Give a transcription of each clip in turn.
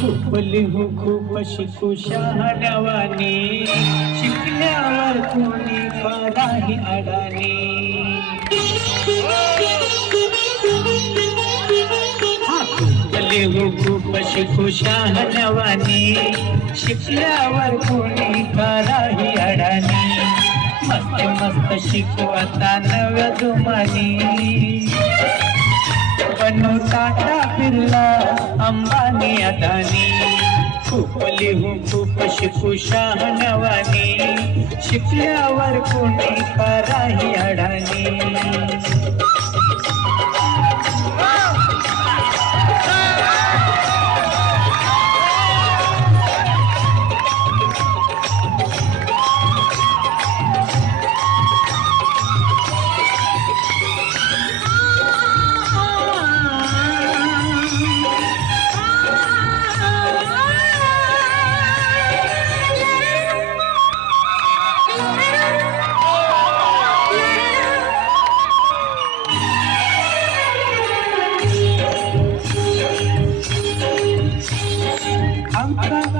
खुपली लिहू खूप शिकू शहाण्यावानी शिकल्यावर कोणी कराही अडाणी. खुपली खूप खूप शिकू शहाण्यावानी शिकल्यावर कोणी कराही अडाणी. मस्त मस्त शिकवता नव्या तुम्हाला बनू टाटा बिर्ला अंबानी अदानी. खूप लिहू खूप शिकू नवानी. शिकल्यावर कोणी कराही अडाणी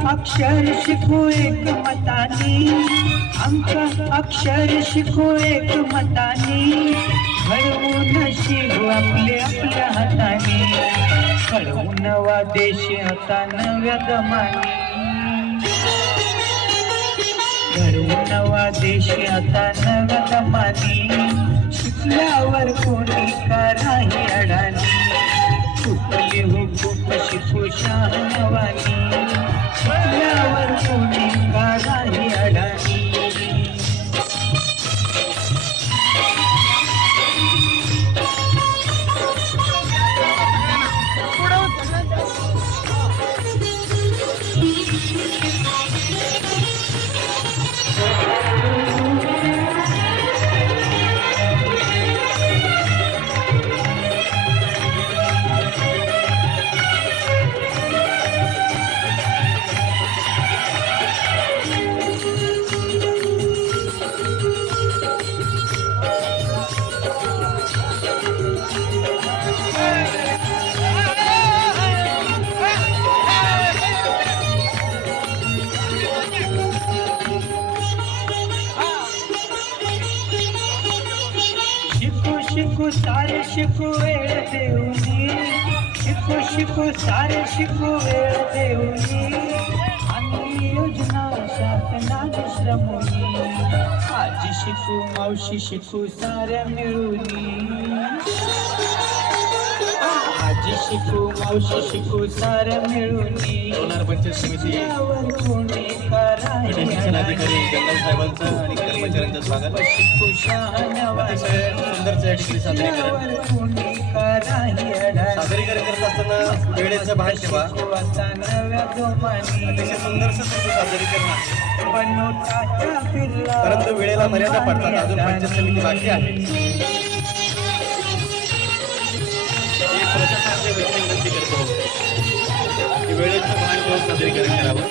अक्षर शिकू एक मतानी. आमका अक्षर शिकू एक मतानी. घडवून शिकू आपले आपल्या हाताने. घडवून नवा देश आता नव्या दमानी घडवून नवा देश आता नव्या दमानी शिकल्यावर कोणी कराही अडाणी खूप हो खूप शिकू शहाणवानी शिकू सारे शिकू वेळ देऊनी. शिकू शिकू सारे शिकू वेळ देऊनी. आणि योजना शासनाने श्रमोनी. आजी शिकू मावशी शिकू साऱ्या मिळूनी. आजी शिकू मावशी शिकू साऱ्या मिळूनी. कोणी कराही गट स्वागत सादरीकरण सादरीकरण करत असताना वेळेचं भान ठेवा. अतिशय तुमचं सादरीकरण आहे परंतु वेळेला मर्यादा पडतात. अजून पंचायत समिती बाकी आहे. विनंती करतो. वेळेचं भान ठेवून सादरीकरण करावं